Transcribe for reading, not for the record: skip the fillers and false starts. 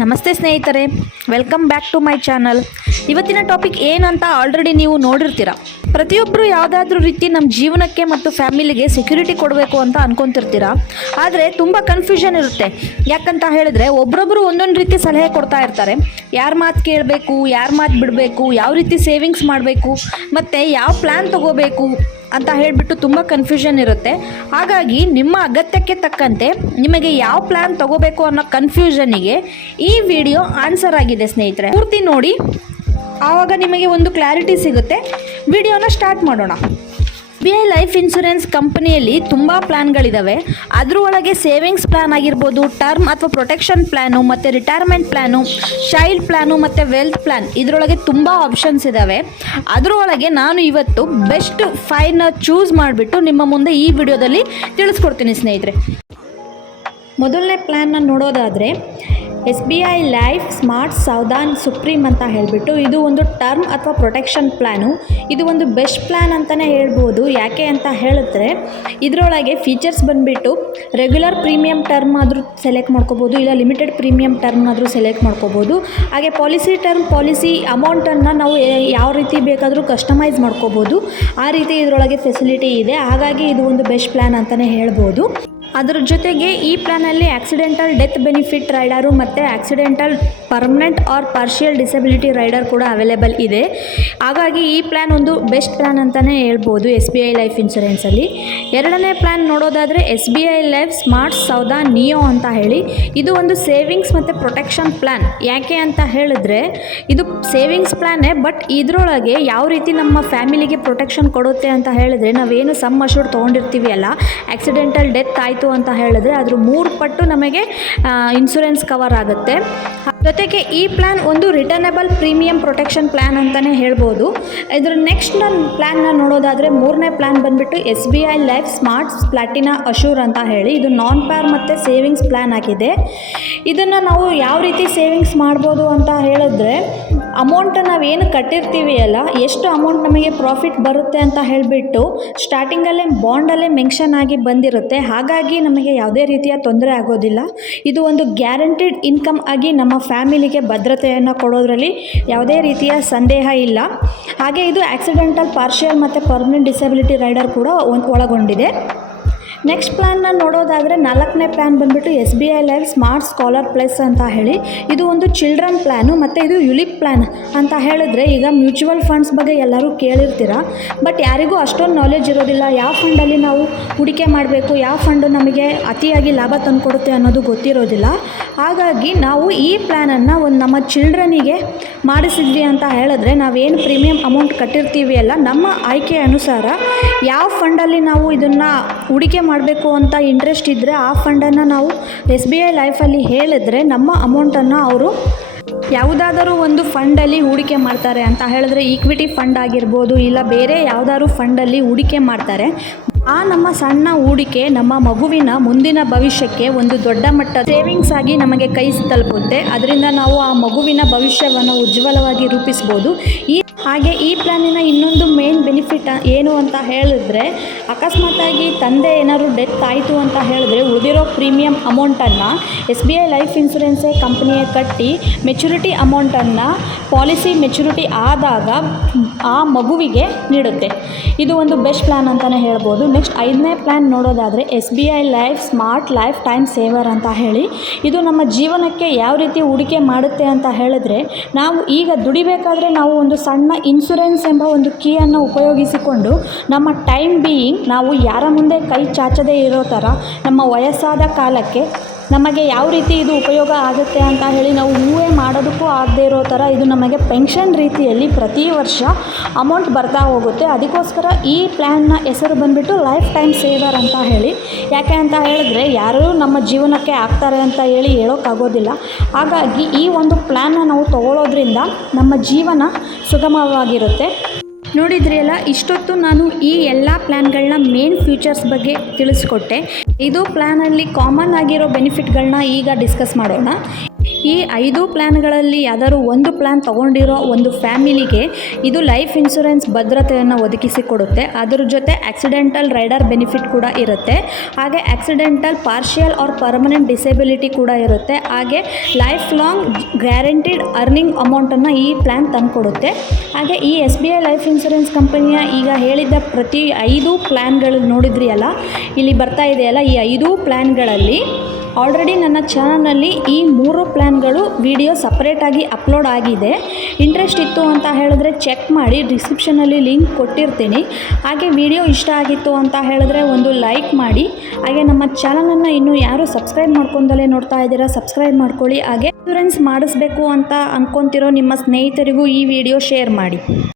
ನಮಸ್ತೆ ಸ್ನೇಹಿತರೆ, welcome back to my channel. ಇವತ್ತಿನ ಟಾಪಿಕ್ ಏನಂತ ಆಲ್ರೆಡಿ ನೀವು ನೋಡಿರ್ತೀರ. ಪ್ರತಿಯೊಬ್ಬರು ಯಾವುದಾದ್ರೂ ರೀತಿ ನಮ್ಮ ಜೀವನಕ್ಕೆ ಮತ್ತು ಫ್ಯಾಮಿಲಿಗೆ ಸೆಕ್ಯೂರಿಟಿ ಕೊಡಬೇಕು ಅಂತ ಅನ್ಕೊತಿರ್ತೀರ. ಆದರೆ ತುಂಬ ಕನ್ಫ್ಯೂಷನ್ ಇರುತ್ತೆ. ಯಾಕಂತ ಹೇಳಿದ್ರೆ ಒಬ್ರೊಬ್ಬರು ಒಂದೊಂದು ರೀತಿ ಸಲಹೆ ಕೊಡ್ತಾ ಇರ್ತಾರೆ. ಯಾರ ಮಾತು ಕೇಳಬೇಕು, ಯಾರ ಮಾತು ಬಿಡಬೇಕು, ಯಾವ ರೀತಿ ಸೇವಿಂಗ್ಸ್ ಮಾಡಬೇಕು, ಮತ್ತು ಯಾವ ಪ್ಲ್ಯಾನ್ ತೊಗೋಬೇಕು ಅಂತ ಹೇಳಿಬಿಟ್ಟು ತುಂಬ ಕನ್ಫ್ಯೂಷನ್ ಇರುತ್ತೆ. ಹಾಗಾಗಿ ನಿಮ್ಮ ಅಗತ್ಯಕ್ಕೆ ತಕ್ಕಂತೆ ನಿಮಗೆ ಯಾವ ಪ್ಲ್ಯಾನ್ ತಗೋಬೇಕು ಅನ್ನೋ ಕನ್ಫ್ಯೂಷನ್ನಿಗೆ ಈ ವಿಡಿಯೋ ಆನ್ಸರ್ ಆಗಿದೆ ಸ್ನೇಹಿತರೆ. ಪೂರ್ತಿ ನೋಡಿ, ಆವಾಗ ನಿಮಗೆ ಒಂದು ಕ್ಲಾರಿಟಿ ಸಿಗುತ್ತೆ. ವಿಡಿಯೋನ ಸ್ಟಾರ್ಟ್ ಮಾಡೋಣ. SBI ಲೈಫ್ ಇನ್ಶೂರೆನ್ಸ್ ಕಂಪನಿಯಲ್ಲಿ ತುಂಬ ಪ್ಲ್ಯಾನ್ಗಳಿದ್ದಾವೆ. ಅದರೊಳಗೆ ಸೇವಿಂಗ್ಸ್ ಪ್ಲ್ಯಾನ್ ಆಗಿರ್ಬೋದು, ಟರ್ಮ್ ಅಥವಾ ಪ್ರೊಟೆಕ್ಷನ್ ಪ್ಲ್ಯಾನು, ಮತ್ತು ರಿಟೈರ್ಮೆಂಟ್ ಪ್ಲ್ಯಾನು, ಚೈಲ್ಡ್ ಪ್ಲ್ಯಾನು ಮತ್ತು ವೆಲ್ತ್ ಪ್ಲ್ಯಾನ್, ಇದರೊಳಗೆ ತುಂಬ ಆಪ್ಷನ್ಸ್ ಇದ್ದಾವೆ. ಅದರೊಳಗೆ ನಾನು ಇವತ್ತು ಬೆಸ್ಟ್ 5ನ ಚೂಸ್ ಮಾಡಿಬಿಟ್ಟು ನಿಮ್ಮ ಮುಂದೆ ಈ ವಿಡಿಯೋದಲ್ಲಿ ತಿಳಿಸ್ಕೊಡ್ತೀನಿ ಸ್ನೇಹಿತರೆ. ಮೊದಲನೇ ಪ್ಲ್ಯಾನ್ನ ನೋಡೋದಾದರೆ SBI life smart Savdhaan supreme ಅಂತ ಹೇಳಿಬಿಟ್ಟು, ಇದು ಒಂದು ಟರ್ಮ್ ಅಥವಾ ಪ್ರೊಟೆಕ್ಷನ್ ಪ್ಲ್ಯಾನು. ಇದು ಒಂದು ಬೆಸ್ಟ್ ಪ್ಲ್ಯಾನ್ ಅಂತಲೇ ಹೇಳ್ಬೋದು. ಯಾಕೆ ಅಂತ ಹೇಳಿದ್ರೆ ಇದರೊಳಗೆ ಫೀಚರ್ಸ್ ಬಂದುಬಿಟ್ಟು ರೆಗ್ಯುಲರ್ ಪ್ರೀಮಿಯಂ ಟರ್ಮ್ ಆದರೂ ಸೆಲೆಕ್ಟ್ ಮಾಡ್ಕೋಬೋದು, ಇಲ್ಲ ಲಿಮಿಟೆಡ್ ಪ್ರೀಮಿಯಂ ಟರ್ಮ್ ಆದರೂ ಸೆಲೆಕ್ಟ್ ಮಾಡ್ಕೋಬೋದು. ಹಾಗೆ ಪಾಲಿಸಿ ಅಮೌಂಟನ್ನು ನಾವು ಯಾವ ರೀತಿ ಬೇಕಾದರೂ ಕಸ್ಟಮೈಸ್ ಮಾಡ್ಕೋಬೋದು. ಆ ರೀತಿ ಇದರೊಳಗೆ ಫೆಸಿಲಿಟಿ ಇದೆ. ಹಾಗಾಗಿ ಇದು ಒಂದು ಬೆಸ್ಟ್ ಪ್ಲ್ಯಾನ್ ಅಂತಲೇ ಹೇಳ್ಬೋದು. ಅದರ ಜೊತೆಗೆ ಈ ಪ್ಲ್ಯಾನಲ್ಲಿ ಆಕ್ಸಿಡೆಂಟಲ್ ಡೆತ್ ಬೆನಿಫಿಟ್ ರೈಡರು ಮತ್ತು accidental permanent or partial disability rider ಕೂಡ ಅವೈಲೇಬಲ್ ಇದೆ. ಹಾಗಾಗಿ ಈ ಪ್ಲ್ಯಾನ್ ಒಂದು ಬೆಸ್ಟ್ ಪ್ಲ್ಯಾನ್ ಅಂತಲೇ ಹೇಳ್ಬೋದು SBI ಲೈಫ್ ಇನ್ಶೂರೆನ್ಸಲ್ಲಿ. ಎರಡನೇ ಪ್ಲ್ಯಾನ್ ನೋಡೋದಾದರೆ SBI life smart Savdhaan neo ಅಂತ ಹೇಳಿ, ಇದು ಒಂದು ಸೇವಿಂಗ್ಸ್ ಮತ್ತು ಪ್ರೊಟೆಕ್ಷನ್ ಪ್ಲ್ಯಾನ್. ಯಾಕೆ ಅಂತ ಹೇಳಿದ್ರೆ ಇದು ಸೇವಿಂಗ್ಸ್ ಪ್ಲ್ಯಾನೇ, ಬಟ್ ಇದರೊಳಗೆ ಯಾವ ರೀತಿ ನಮ್ಮ ಫ್ಯಾಮಿಲಿಗೆ ಪ್ರೊಟೆಕ್ಷನ್ ಕೊಡುತ್ತೆ ಅಂತ ಹೇಳಿದ್ರೆ, ನಾವೇನು ಸಮ್ ಅಶೂರ್ಡ್ ತೊಗೊಂಡಿರ್ತೀವಿ ಅಲ್ಲ, ಆಕ್ಸಿಡೆಂಟಲ್ ಡೆತ್ ಆಯಿತು ಅಂತ ಹೇಳಿದ್ರೆ ಅದ್ರ 3 ಪಟ್ಟು ನಮಗೆ ಇನ್ಶೂರೆನ್ಸ್ ಕವರ್ ಆಗುತ್ತೆ. ಜೊತೆಗೆ ಈ ಪ್ಲ್ಯಾನ್ ಒಂದು ರಿಟರ್ನಬಲ್ ಪ್ರೀಮಿಯಂ ಪ್ರೊಟೆಕ್ಷನ್ ಪ್ಲ್ಯಾನ್ ಅಂತಲೇ ಹೇಳ್ಬೋದು. ಇದರ ನೆಕ್ಸ್ಟ್ ಪ್ಲ್ಯಾನ್ನ ನೋಡೋದಾದರೆ ಮೂರನೇ ಪ್ಲ್ಯಾನ್ ಬಂದುಬಿಟ್ಟು SBI ಲೈಫ್ ಸ್ಮಾರ್ಟ್ ಪ್ಲಾಟಿನಾ ಅಶೂರ್ ಅಂತ ಹೇಳಿ, ಇದು ನಾನ್ ಪ್ಯಾರ್ ಮತ್ತು ಸೇವಿಂಗ್ಸ್ ಪ್ಲ್ಯಾನ್ ಆಗಿದೆ. ಇದನ್ನು ನಾವು ಯಾವ ರೀತಿ ಸೇವಿಂಗ್ಸ್ ಮಾಡ್ಬೋದು ಅಂತ ಹೇಳಿದ್ರೆ, ಅಮೌಂಟ್ ನಾವೇನು ಕಟ್ಟಿರ್ತೀವಿ ಅಲ್ಲ, ಎಷ್ಟು ಅಮೌಂಟ್ ನಮಗೆ ಪ್ರಾಫಿಟ್ ಬರುತ್ತೆ ಅಂತ ಹೇಳಿಬಿಟ್ಟು ಸ್ಟಾರ್ಟಿಂಗಲ್ಲೇ ಬಾಂಡಲ್ಲೇ ಮೆನ್ಷನ್ ಆಗಿ ಬಂದಿರುತ್ತೆ. ಹಾಗಾಗಿ ನಮಗೆ ಯಾವುದೇ ರೀತಿಯ ತೊಂದರೆ ಆಗೋದಿಲ್ಲ. ಇದು ಒಂದು ಗ್ಯಾರಂಟಿಡ್ ಇನ್ಕಮ್ ಆಗಿ ನಮ್ಮ ಫ್ಯಾಮಿಲಿಗೆ ಭದ್ರತೆಯನ್ನು ಕೊಡೋದ್ರಲ್ಲಿ ಯಾವುದೇ ರೀತಿಯ ಸಂದೇಹ ಇಲ್ಲ. ಹಾಗೆ ಇದು ಆಕ್ಸಿಡೆಂಟಲ್ ಪಾರ್ಷಿಯಲ್ ಮತ್ತು ಪರ್ಮನೆಂಟ್ ಡಿಸಬಿಲಿಟಿ ರೈಡರ್ ಕೂಡ ಒಳಗೊಂಡಿದೆ. ನೆಕ್ಸ್ಟ್ ಪ್ಲ್ಯಾನ್ನ ನೋಡೋದಾದರೆ ನಾಲ್ಕನೇ ಪ್ಲ್ಯಾನ್ ಬಂದುಬಿಟ್ಟು SBI life smart scholar plus ಅಂತ ಹೇಳಿ, ಇದು ಒಂದು ಚಿಲ್ಡ್ರನ್ ಪ್ಲ್ಯಾನು ಮತ್ತು ಇದು ಯುಲಿಪ್ ಪ್ಲ್ಯಾನ್ ಅಂತ ಹೇಳಿದ್ರೆ, ಈಗ ಮ್ಯೂಚುವಲ್ ಫಂಡ್ಸ್ ಬಗ್ಗೆ ಎಲ್ಲರೂ ಕೇಳಿರ್ತೀರ, ಬಟ್ ಯಾರಿಗೂ ಅಷ್ಟೊಂದು ನಾಲೆಜ್ ಇರೋದಿಲ್ಲ. ಯಾವ ಫಂಡಲ್ಲಿ ನಾವು ಹೂಡಿಕೆ ಮಾಡಬೇಕು, ಯಾವ ಫಂಡು ನಮಗೆ ಅತಿಯಾಗಿ ಲಾಭ ತಂದುಕೊಡುತ್ತೆ ಅನ್ನೋದು ಗೊತ್ತಿರೋದಿಲ್ಲ. ಹಾಗಾಗಿ ನಾವು ಈ ಪ್ಲ್ಯಾನನ್ನು ಒಂದು ನಮ್ಮ ಚಿಲ್ಡ್ರನಿಗೆ ಮಾಡಿಸಿದ್ವಿ ಅಂತ ಹೇಳಿದ್ರೆ, ನಾವೇನು ಪ್ರೀಮಿಯಂ ಅಮೌಂಟ್ ಕಟ್ಟಿರ್ತೀವಿ ಅಲ್ಲ, ನಮ್ಮ ಆಯ್ಕೆ ಅನುಸಾರ ಯಾವ ಫಂಡಲ್ಲಿ ನಾವು ಇದನ್ನು ಹೂಡಿಕೆ ಮಾಡಬೇಕು ಅಂತ ಇಂಟ್ರೆಸ್ಟ್ ಇದ್ದರೆ ಆ ಫಂಡನ್ನು ನಾವು SBI ಲೈಫಲ್ಲಿ ಹೇಳಿದ್ರೆ ನಮ್ಮ ಅಮೌಂಟನ್ನು ಅವರು ಯಾವುದಾದರೂ ಒಂದು ಫಂಡಲ್ಲಿ ಹೂಡಿಕೆ ಮಾಡ್ತಾರೆ ಅಂತ ಹೇಳಿದ್ರೆ, ಈಕ್ವಿಟಿ ಫಂಡ್ ಆಗಿರ್ಬೋದು, ಇಲ್ಲ ಬೇರೆ ಯಾವುದಾದ್ರು ಫಂಡಲ್ಲಿ ಹೂಡಿಕೆ ಮಾಡ್ತಾರೆ. ಆ ನಮ್ಮ ಸಣ್ಣ ಹೂಡಿಕೆ ನಮ್ಮ ಮಗುವಿನ ಮುಂದಿನ ಭವಿಷ್ಯಕ್ಕೆ ಒಂದು ದೊಡ್ಡ ಮಟ್ಟ ಸೇವಿಂಗ್ಸ್ ಆಗಿ ನಮಗೆ ಕೈ ತಲುಪುತ್ತೆ. ಅದರಿಂದ ನಾವು ಆ ಮಗುವಿನ ಭವಿಷ್ಯವನ್ನು ಉಜ್ವಲವಾಗಿ ರೂಪಿಸ್ಬೋದು. ಹಾಗೆ ಈ ಪ್ಲ್ಯಾನಿನ ಇನ್ನೊಂದು ಮೇನ್ ಬೆನಿಫಿಟ್ ಏನು ಅಂತ ಹೇಳಿದ್ರೆ, ಅಕಸ್ಮಾತಾಗಿ ತಂದೆ ಏನಾದರೂ ಡೆತ್ ಆಯಿತು ಅಂತ ಹೇಳಿದ್ರೆ ಉಳಿದಿರೋ ಪ್ರೀಮಿಯಂ ಅಮೌಂಟನ್ನು SBI ಲೈಫ್ ಇನ್ಶೂರೆನ್ಸೇ ಕಂಪ್ನಿಯೇ ಕಟ್ಟಿ ಮೆಚುರಿಟಿ ಅಮೌಂಟನ್ನು ಪಾಲಿಸಿ ಮೆಚುರಿಟಿ ಆದಾಗ ಆ ಮಗುವಿಗೆ ನೀಡುತ್ತೆ. ಇದು ಒಂದು ಬೆಸ್ಟ್ ಪ್ಲ್ಯಾನ್ ಅಂತಲೇ ಹೇಳ್ಬೋದು. ನೆಕ್ಸ್ಟ್ 5ನೇ ಪ್ಲ್ಯಾನ್ ನೋಡೋದಾದರೆ SBI life smart life time saver ಅಂತ ಹೇಳಿ, ಇದು ನಮ್ಮ ಜೀವನಕ್ಕೆ ಯಾವ ರೀತಿ ಹೂಡಿಕೆ ಮಾಡುತ್ತೆ ಅಂತ ಹೇಳಿದ್ರೆ, ನಾವು ಈಗ ದುಡಿಬೇಕಾದ್ರೆ ನಾವು ಒಂದು ಸಣ್ಣ ಇನ್ಶೂರೆನ್ಸ್ ಎಂಬ ಒಂದು ಕೀಯನ್ನು ಉಪಯೋಗಿಸಿಕೊಂಡು ನಮ್ಮ ಟೈಮ್ ಬೀಯಿಂಗ್ ನಾವು ಯಾರ ಮುಂದೆ ಕೈ ಚಾಚದೇ ಇರೋ ಥರ ನಮ್ಮ ವಯಸ್ಸಾದ ಕಾಲಕ್ಕೆ ನಮಗೆ ಯಾವ ರೀತಿ ಇದು ಉಪಯೋಗ ಆಗುತ್ತೆ ಅಂತ ಹೇಳಿ ನಾವು ಊಹೆ ಮಾಡೋದಕ್ಕೂ ಆಗದೇ ಇರೋ ಥರ ಇದು ನಮಗೆ ಪೆನ್ಷನ್ ರೀತಿಯಲ್ಲಿ ಪ್ರತಿ ವರ್ಷ ಅಮೌಂಟ್ ಬರ್ತಾ ಹೋಗುತ್ತೆ. ಅದಕ್ಕೋಸ್ಕರ ಈ ಪ್ಲ್ಯಾನ್ನ ಹೆಸರು ಬಂದುಬಿಟ್ಟು ಲೈಫ್ ಟೈಮ್ ಸೇವರ್ ಅಂತ ಹೇಳಿ. ಯಾಕೆ ಅಂತ ಹೇಳಿದ್ರೆ ಯಾರೂ ನಮ್ಮ ಜೀವನಕ್ಕೆ ಆಗ್ತಾರೆ ಅಂತ ಹೇಳಿ ಹೇಳೋಕ್ಕಾಗೋದಿಲ್ಲ. ಹಾಗಾಗಿ ಈ ಒಂದು ಪ್ಲ್ಯಾನ್ನ ನಾವು ತಗೊಳ್ಳೋದ್ರಿಂದ ನಮ್ಮ ಜೀವನ ಸುಗಮವಾಗಿರುತ್ತೆ. ನೋಡಿದ್ರಿ ಅಲ್ಲ, ಇಷ್ಟೊತ್ತು ನಾನು ಈ ಎಲ್ಲ ಪ್ಲ್ಯಾನ್ಗಳನ್ನ ಮೇನ್ ಫೀಚರ್ಸ್ ಬಗ್ಗೆ ತಿಳಿಸ್ಕೊಟ್ಟೆ. ಇದು ಪ್ಲ್ಯಾನಲ್ಲಿ ಕಾಮನ್ ಆಗಿರೋ ಬೆನಿಫಿಟ್ಗಳನ್ನ ಈಗ ಡಿಸ್ಕಸ್ ಮಾಡೋಣ. ಈ 5 ಪ್ಲ್ಯಾನ್ಗಳಲ್ಲಿ ಯಾವ್ದಾದ್ರು ಒಂದು ಪ್ಲ್ಯಾನ್ ತೊಗೊಂಡಿರೋ ಒಂದು ಫ್ಯಾಮಿಲಿಗೆ ಇದು ಲೈಫ್ ಇನ್ಶೂರೆನ್ಸ್ ಭದ್ರತೆಯನ್ನು ಒದಗಿಸಿಕೊಡುತ್ತೆ. ಅದ್ರ ಜೊತೆ ಆಕ್ಸಿಡೆಂಟಲ್ ರೈಡರ್ ಬೆನಿಫಿಟ್ ಕೂಡ ಇರುತ್ತೆ. ಹಾಗೆ accidental partial or permanent disability ಕೂಡ ಇರುತ್ತೆ. ಹಾಗೆ ಲೈಫ್ ಲಾಂಗ್ ಗ್ಯಾರಂಟಿಡ್ ಅರ್ನಿಂಗ್ ಅಮೌಂಟನ್ನು ಈ ಪ್ಲ್ಯಾನ್ ತಂದುಕೊಡುತ್ತೆ. ಹಾಗೆ ಈ SBI ಲೈಫ್ ಇನ್ಶೂರೆನ್ಸ್ ಕಂಪನಿಯ ಈಗ ಹೇಳಿದ ಪ್ರತಿ 5 ಪ್ಲ್ಯಾನ್ಗಳು ನೋಡಿದ್ರಿ ಅಲ್ಲ, ಇಲ್ಲಿ ಬರ್ತಾ ಇದೆಯಲ್ಲ, ಈ 5 ಪ್ಲ್ಯಾನ್ಗಳಲ್ಲಿ ಆಲ್ರೆಡಿ ನನ್ನ ಚಾನಲ್ನಲ್ಲಿ ಈ 3 ಪ್ಲ್ಯಾನ್ಗಳು ವಿಡಿಯೋ ಸಪ್ರೇಟಾಗಿ ಅಪ್ಲೋಡ್ ಆಗಿದೆ. ಇಂಟ್ರೆಸ್ಟ್ ಇತ್ತು ಅಂತ ಹೇಳಿದ್ರೆ ಚೆಕ್ ಮಾಡಿ, ಡಿಸ್ಕ್ರಿಪ್ಷನಲ್ಲಿ ಲಿಂಕ್ ಕೊಟ್ಟಿರ್ತೀನಿ. ಹಾಗೆ ವಿಡಿಯೋ ಇಷ್ಟ ಆಗಿತ್ತು ಅಂತ ಹೇಳಿದ್ರೆ ಒಂದು ಲೈಕ್ ಮಾಡಿ. ಹಾಗೆ ನಮ್ಮ ಚಾನಲನ್ನು ಇನ್ನೂ ಯಾರು ಸಬ್ಸ್ಕ್ರೈಬ್ ಮಾಡ್ಕೊಂಡಲೇ ನೋಡ್ತಾ ಇದ್ದೀರಾ, ಸಬ್ಸ್ಕ್ರೈಬ್ ಮಾಡ್ಕೊಳ್ಳಿ. ಹಾಗೆ ಇನ್ಶೂರೆನ್ಸ್ ಮಾಡಿಸ್ಬೇಕು ಅಂತ ಅಂದ್ಕೊತಿರೋ ನಿಮ್ಮ ಸ್ನೇಹಿತರಿಗೂ ಈ ವಿಡಿಯೋ ಶೇರ್ ಮಾಡಿ.